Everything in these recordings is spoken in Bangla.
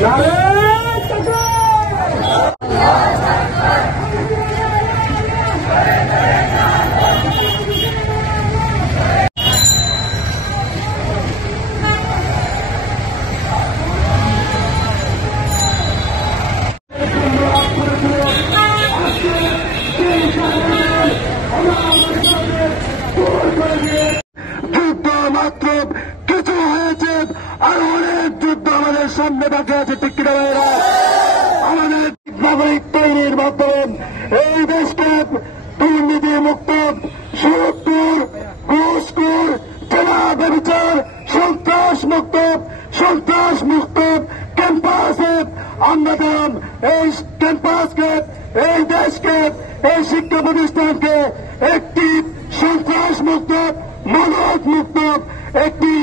যুদ্ধ মাত্র কিছু হয়েছে, আর অনেক যুদ্ধ আমাদের সামনে বাকি আছে। ঠিক কিনা ভাইয়েরা? আমাদের নাগরিক তৈরির মাধ্যমে এই দেশকে দুর্নীতি মুক্ত, সুদখোর, ঘুষখোর, জেলা ব্যভিচার, সন্ত্রাস মুক্ত ক্যাম্পাসে আমরা এই ক্যাম্পাসকে, এই দেশকে, এই শিক্ষা প্রতিষ্ঠানকে একটি সন্ত্রাস মুক্ত, মাদক মুক্ত একটি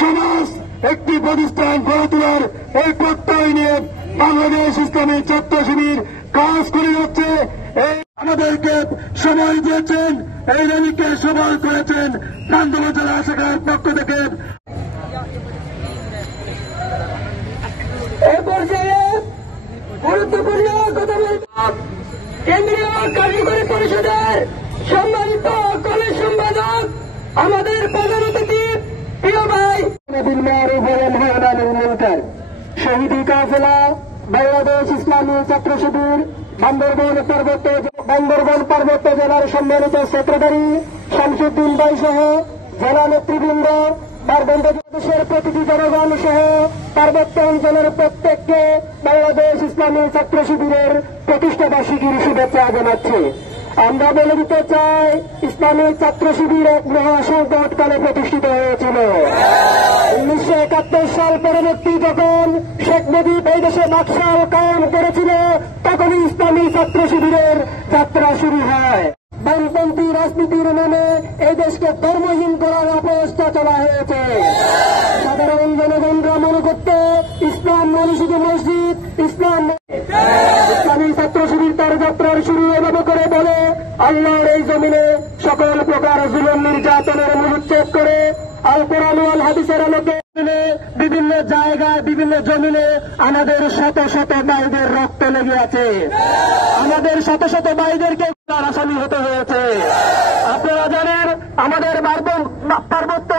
সমাজ, একটি প্রতিষ্ঠান গড়ে তোলার এই প্রত্যয় নিয়ে বাংলাদেশ ইসলামী ছাত্র শিবির কাজ করে যাচ্ছে। আমাদেরকে সময় দিয়েছেন, এই র্যালিকে সফল করেছেন কান্দলা জেলা শাখার পক্ষ থেকে। এ পর্যায়ে গুরুত্বপূর্ণ কথা বলব কেন্দ্রীয় কার্যকরী পরিষদের সম্মানিত কলেজ সম্পাদক, আমাদের প্রধান অতিথি প্রিয় ভাই শহীদি কাফেলা বাংলাদেশ ইসলামী ছাত্র শিবির বান্দরবান পার্বত্য জেলার সম্মানিত সেক্রেটারি শামসুদ্দিন ভাই সহ জেলা নেতৃবৃন্দ, পার্বত্য দেশের প্রতিটি জনগণ সহ পার্বত্য অঞ্চলের প্রত্যেককে বাংলাদেশ ইসলামী ছাত্র শিবিরের প্রতিষ্ঠাবার্ষিকীর শুভেচ্ছা জানাচ্ছি। আমরা বলে দিতে চাই, ইসলামী ছাত্র শিবির এক মহাসংকটকালে প্রতিষ্ঠিত হয়েছিল। 1971 সাল পরবর্তী যখন শেখ মুজিব এই দেশে নকশাল কায়েম করেছিল, তখনই ইসলামী ছাত্র শিবিরের যাত্রা শুরু হয়। বামপন্থী রাজনীতির নামে এই দেশকে ধর্মহীন করার অপচেষ্টা চলা হয়েছে। সাধারণ জনগণরা মনে করত ইসলাম মানে শুধু মসজিদ, ইসলামী ছাত্র শিবির তার যাত্রার শুরু এভাবে করে বলে, আল্লাহর এই জমিনে সকল প্রকার জুলুম নির্যাতনের মূলোচ্ছেদ করে আল কোরআন ওয়াল হাদিসের আলোকে বিভিন্ন জায়গায়, বিভিন্ন জমিনে আমাদের শত শত ভাইদের রক্ত লেগে আছে। আমাদের শত শত ভাইদেরকে আসামি হতে হয়েছে। আপনারা জানেন, আমাদের পার্বত্য